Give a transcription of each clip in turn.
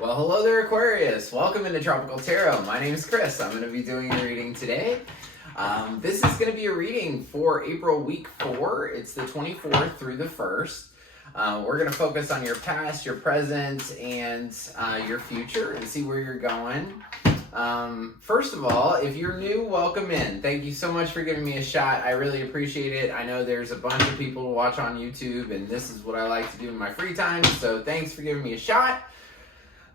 Well, hello there, Aquarius. Welcome into Tropical Tarot. My name is Chris. I'm going to be doing your reading today. This is going to be a reading for April week 4. It's the 24th through the 1st. We're going to focus on your past, your present, and your future and see where you're going. First of all, if you're new, welcome in. Thank you so much for giving me a shot. I really appreciate it. I know there's a bunch of people to watch on YouTube, and this is what I like to do in my free time, so thanks for giving me a shot.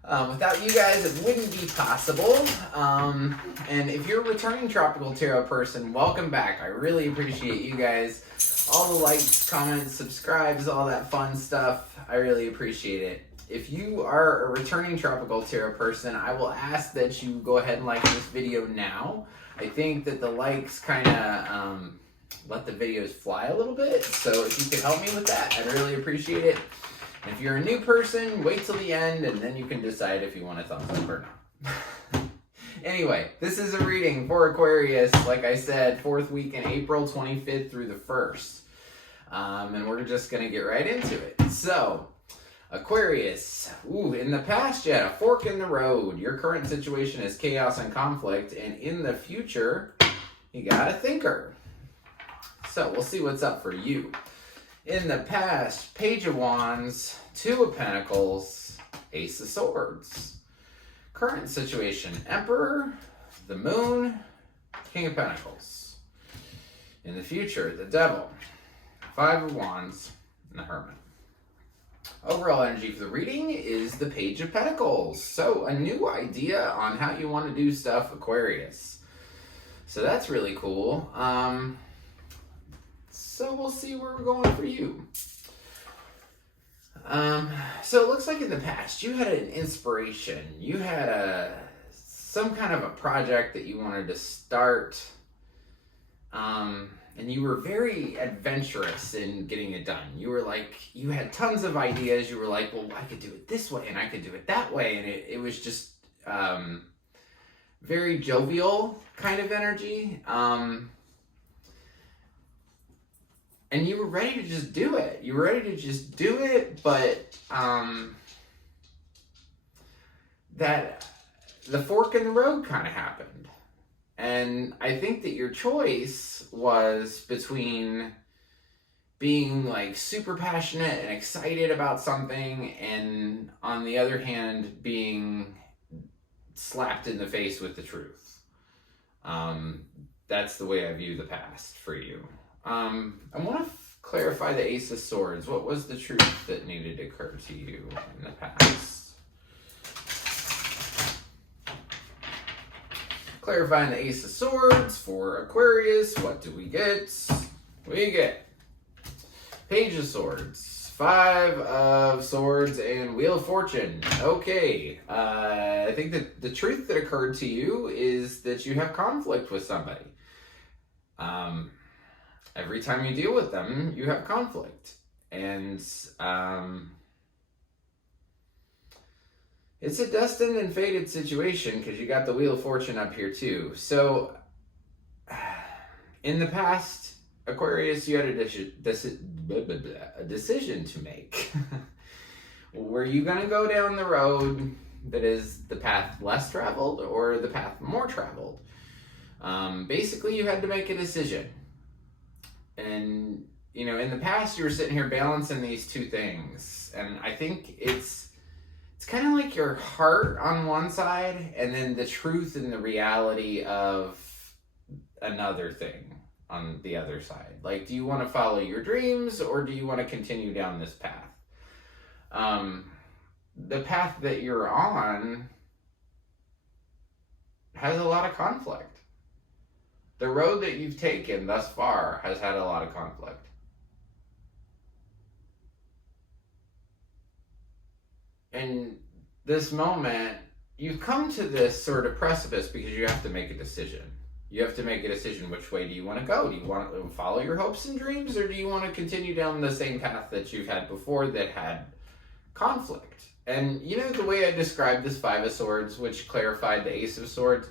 Without you guys, it wouldn't be possible. And if you're a returning Tropical Tarot person, welcome back. I really appreciate you guys. All the likes, comments, subscribes, all that fun stuff. I really appreciate it. If you are a returning Tropical Tarot person, I will ask that you go ahead and like this video now. I think that the likes kind of let the videos fly a little bit. So if you could help me with that, I'd really appreciate it. If you're a new person, wait till the end and then you can decide if you want a thumbs up or not. Anyway, this is a reading for Aquarius, like I said, 4th week in April, 25th through the 1st. And we're just going to get right into it. So, Aquarius, in the past you had a fork in the road. Your current situation is chaos and conflict, and in the future, you got a thinker. So, we'll see what's up for you. In the past, Page of Wands, 2 of Pentacles, Ace of Swords. Current situation, Emperor, the Moon, King of Pentacles. In the future, the Devil, 5 of Wands, and the Hermit. Overall energy for the reading is the Page of Pentacles. So, a new idea on how you want to do stuff, Aquarius. So that's really cool. So we'll see where we're going for you. So it looks like in the past you had an inspiration. You had some kind of a project that you wanted to start. And you were very adventurous in getting it done. You were like, you had tons of ideas. You were like, well, I could do it this way and I could do it that way. And it was just very jovial kind of energy. And you were ready to just do it. You were ready to just do it, but that the fork in the road kind of happened. And I think that your choice was between being like super passionate and excited about something, and on the other hand, being slapped in the face with the truth. That's the way I view the past for you. I want to clarify the Ace of Swords. What was the truth that needed to occur to you in the past? Clarifying the Ace of Swords for Aquarius. What do we get? We get Page of Swords, 5 of Swords, and Wheel of Fortune. Okay. I think that the truth that occurred to you is that you have conflict with somebody. Every time you deal with them, you have conflict. And it's a destined and fated situation because you got the Wheel of Fortune up here too. So, in the past, Aquarius, you had a decision to make. Were you going to go down the road that is the path less traveled or the path more traveled? Basically, you had to make a decision. And, you know, in the past, you were sitting here balancing these two things. And I think it's kind of like your heart on one side and then the truth and the reality of another thing on the other side. Like, do you want to follow your dreams or do you want to continue down this path? The path that you're on has a lot of conflict. The road that you've taken thus far has had a lot of conflict. And this moment, you've come to this sort of precipice because you have to make a decision. You have to make a decision. Which way do you want to go? Do you want to follow your hopes and dreams, or do you want to continue down the same path that you've had before that had conflict? And you know the way I described this 5 of Swords, which clarified the Ace of Swords?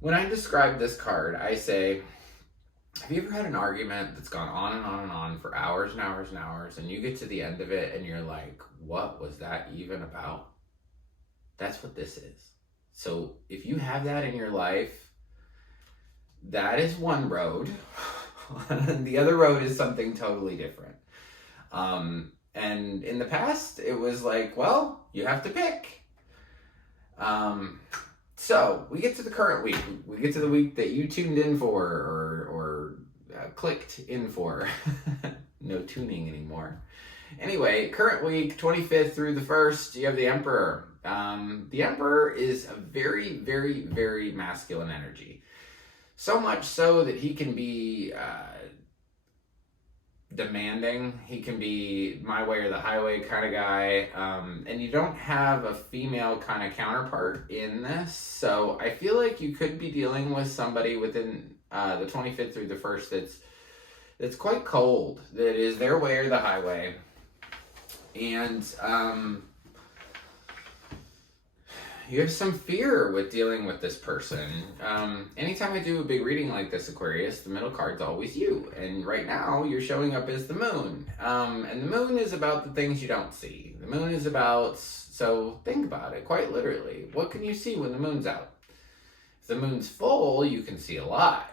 When I describe this card, I say, Have you ever had an argument that's gone on and on and on for hours and hours and hours, and you get to the end of it and you're like, what was that even about? That's what this is. So if you have that in your life, that is one road. And the other road is something totally different. And in the past, it was like, well, you have to pick. So we get to the current week. We get to the week that you tuned in for or clicked in for. No tuning anymore. Anyway, current week, 25th through the 1st, you have the Emperor. The Emperor is a very, very, very masculine energy. So much so that he can be demanding. He can be my way or the highway kind of guy. And you don't have a female kind of counterpart in this. So I feel like you could be dealing with somebody within the 25th through the 1st that's quite cold, that is their way or the highway. And you have some fear with dealing with this person. Anytime I do a big reading like this, Aquarius, the middle card's always you. And right now, you're showing up as the moon. And the moon is about the things you don't see. The moon is about, so think about it, quite literally. What can you see when the moon's out? If the moon's full, you can see a lot.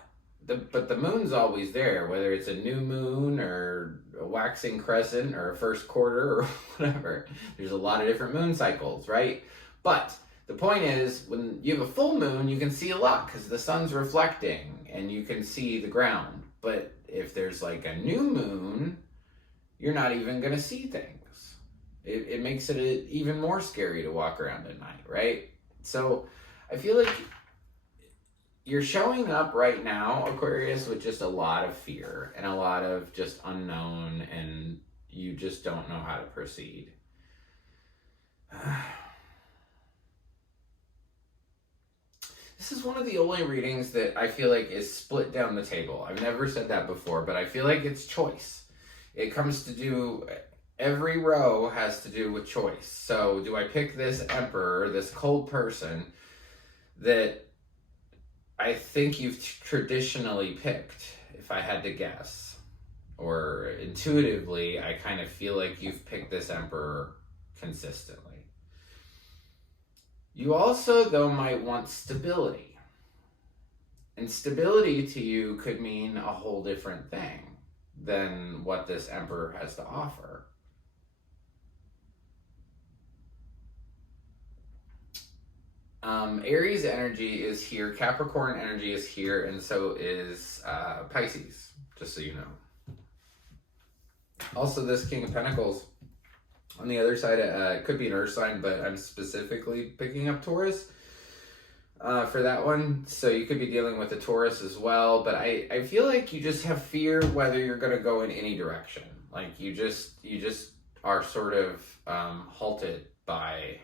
But the moon's always there, whether it's a new moon or a waxing crescent or a first quarter or whatever. There's a lot of different moon cycles, right? But the point is, when you have a full moon, you can see a lot because the sun's reflecting and you can see the ground. But if there's like a new moon, you're not even going to see things. It makes it even more scary to walk around at night, right? So I feel like you're showing up right now, Aquarius, with just a lot of fear and a lot of just unknown, and you just don't know how to proceed. This is one of the only readings that I feel like is split down the table. I've never said that before, but I feel like it's choice. It comes to do, every row has to do with choice. So do I pick this Emperor, this cold person that I think you've traditionally picked, if I had to guess? Or intuitively, I kind of feel like you've picked this Emperor consistently. You also, though, might want stability. And stability to you could mean a whole different thing than what this Emperor has to offer. Aries energy is here, Capricorn energy is here, and so is Pisces, just so you know. Also, this King of Pentacles, on the other side, it could be an earth sign, but I'm specifically picking up Taurus for that one. So you could be dealing with a Taurus as well, but I feel like you just have fear whether you're going to go in any direction. Like you just are sort of halted by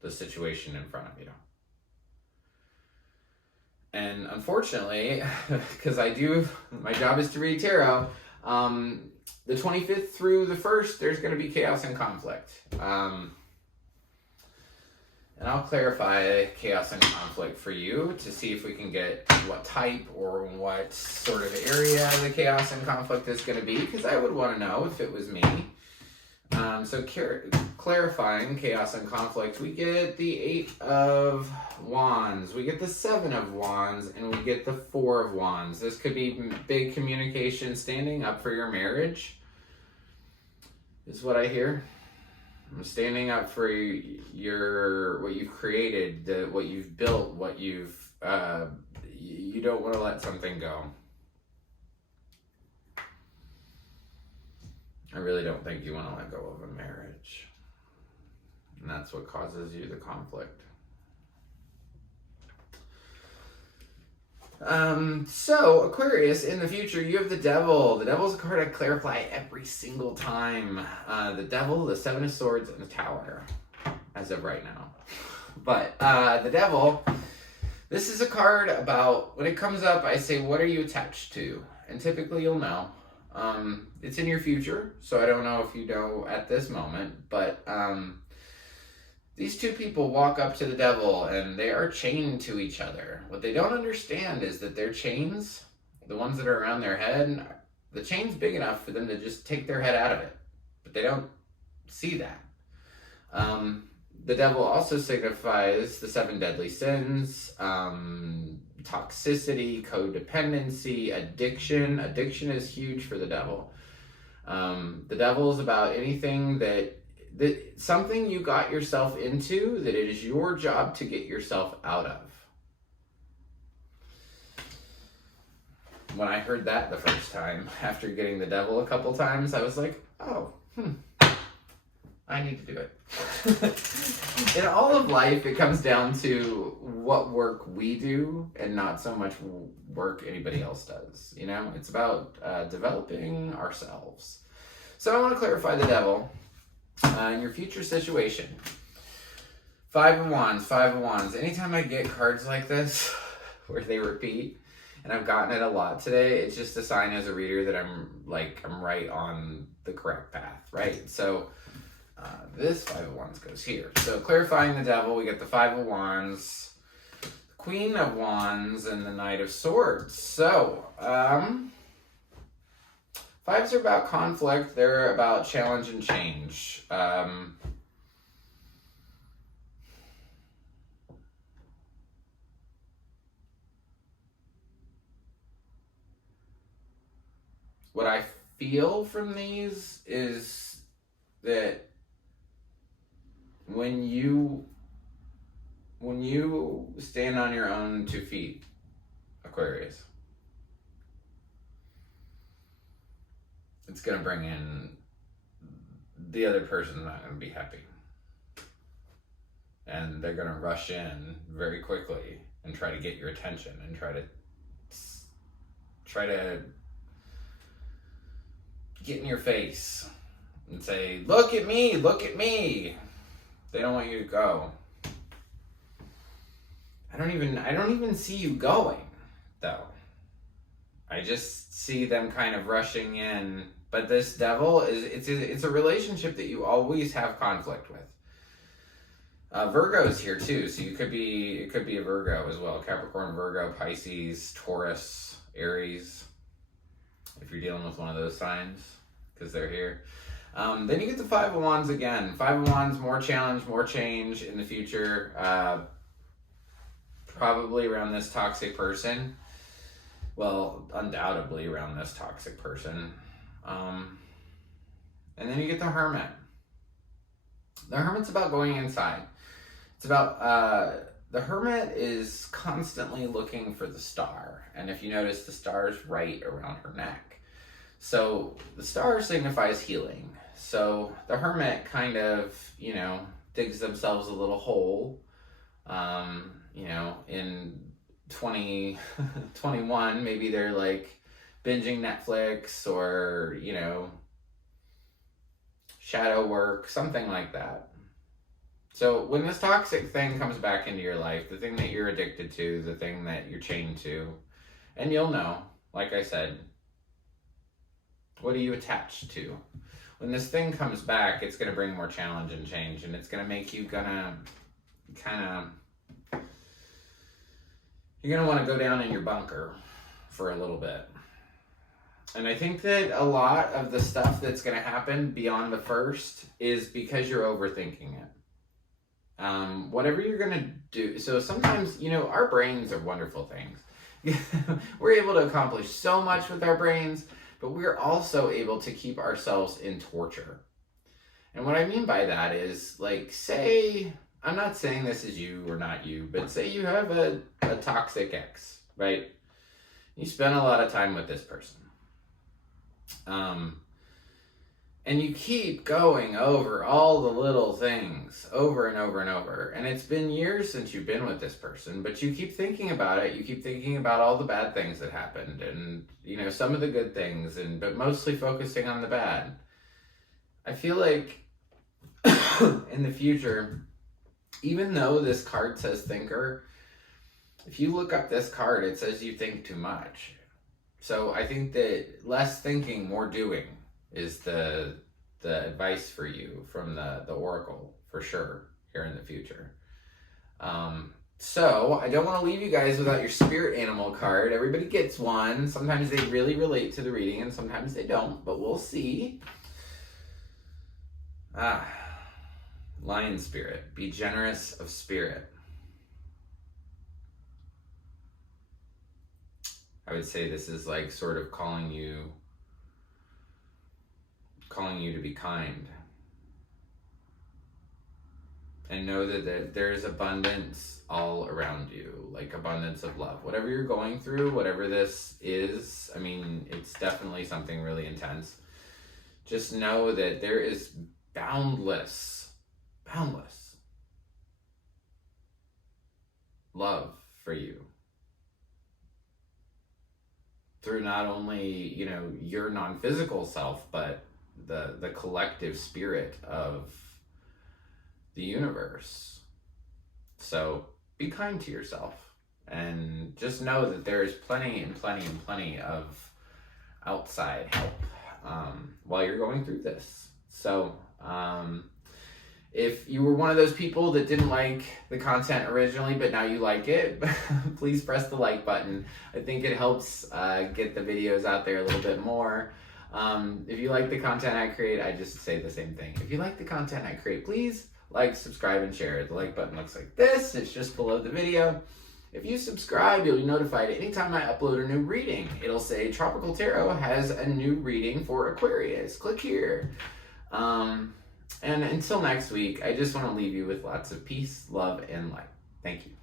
the situation in front of you. And unfortunately, because my job is to read tarot, the 25th through the 1st, there's going to be chaos and conflict. And I'll clarify chaos and conflict for you to see if we can get what type or what sort of area the chaos and conflict is going to be, because I would want to know if it was me. So clarifying chaos and conflict, we get the 8 of Wands, we get the 7 of Wands, and we get the 4 of Wands. This could be big communication, standing up for your marriage, is what I hear. I'm standing up for what you've created, what you've built, what you don't want to let something go. I really don't think you want to let go of a marriage. And that's what causes you the conflict. So, Aquarius, in the future, you have the Devil. The Devil's a card I clarify every single time. The Devil, the 7 of Swords, and the Tower, as of right now. But the Devil, this is a card about, when it comes up, I say, what are you attached to? And typically you'll know. It's in your future, so I don't know if you know at this moment, but these two people walk up to the Devil and they are chained to each other. What they don't understand is that their chains, the ones that are around their head, the chain's big enough for them to just take their head out of it. But they don't see that. The devil also signifies the 7 deadly sins, toxicity, codependency, addiction. Addiction is huge for the devil. The devil is about anything that something you got yourself into that it is your job to get yourself out of. When I heard that the first time, after getting the devil a couple times, I was like, oh, I need to do it. In all of life, it comes down to what work we do and not so much work anybody else does. You know, it's about developing ourselves. So I want to clarify the devil in your future situation. 5 of Wands, 5 of Wands. Anytime I get cards like this where they repeat, and I've gotten it a lot today, it's just a sign as a reader that I'm right on the correct path, right? So this 5 of Wands goes here. So clarifying the devil, we get the 5 of Wands, the Queen of Wands, and the Knight of Swords. So, 5s are about conflict. They're about challenge and change. What I feel from these is that when you stand on your own 2 feet, Aquarius, it's going to bring in the other person's not going to be happy. And they're going to rush in very quickly and try to get your attention and try to get in your face and say, look at me, look at me. They don't want you to go. I don't even see you going, though. I just see them kind of rushing in. But this devil it's a relationship that you always have conflict with. Virgo's here too, so it could be a Virgo as well. Capricorn, Virgo, Pisces, Taurus, Aries. If you're dealing with one of those signs, because they're here. Then you get the 5 of Wands again. 5 of Wands, more challenge, more change in the future. Probably around this toxic person. Well, undoubtedly around this toxic person. And then you get the Hermit. The Hermit's about going inside. It's about, the Hermit is constantly looking for the star. And if you notice, the star is right around her neck. So the star signifies healing. So the Hermit kind of, digs themselves a little hole, in 2021, maybe they're like binging Netflix or, shadow work, something like that. So when this toxic thing comes back into your life, the thing that you're addicted to, the thing that you're chained to, and you'll know, like I said, what are you attached to? When this thing comes back, it's going to bring more challenge and change, and it's going to make you you're going to want to go down in your bunker for a little bit. And I think that a lot of the stuff that's going to happen beyond the 1st is because you're overthinking it. Whatever you're going to do. So sometimes, our brains are wonderful things. We're able to accomplish so much with our brains, but we're also able to keep ourselves in torture. And what I mean by that is, like, say, I'm not saying this is you or not you, but say you have a toxic ex, right? You spend a lot of time with this person. And you keep going over all the little things over and over and over. And it's been years since you've been with this person, but you keep thinking about it. You keep thinking about all the bad things that happened and, some of the good things, but mostly focusing on the bad. I feel like in the future, even though this card says thinker, if you look up this card, it says you think too much. So I think that less thinking, more doing is the advice for you from the Oracle, for sure, here in the future. So, I don't want to leave you guys without your spirit animal card. Everybody gets one. Sometimes they really relate to the reading and sometimes they don't, but we'll see. Lion spirit. Be generous of spirit. I would say this is like sort of calling you to be kind. And know that there's abundance all around you, like abundance of love. Whatever you're going through, whatever this is, I mean, it's definitely something really intense. Just know that there is boundless love for you. Through not only, your non-physical self, but the collective spirit of the universe. So be kind to yourself and just know that there is plenty of outside help while you're going through this. So if you were one of those people that didn't like the content originally, but now you like it, please press the like button. I think it helps get the videos out there a little bit more. If you like the content I create, I just say the same thing. If you like the content I create, please like, subscribe, and share. The like button looks like this. It's just below the video. If you subscribe, you'll be notified anytime I upload a new reading. It'll say Tropical Tarot has a new reading for Aquarius. Click here. And until next week, I just want to leave you with lots of peace, love, and light. Thank you.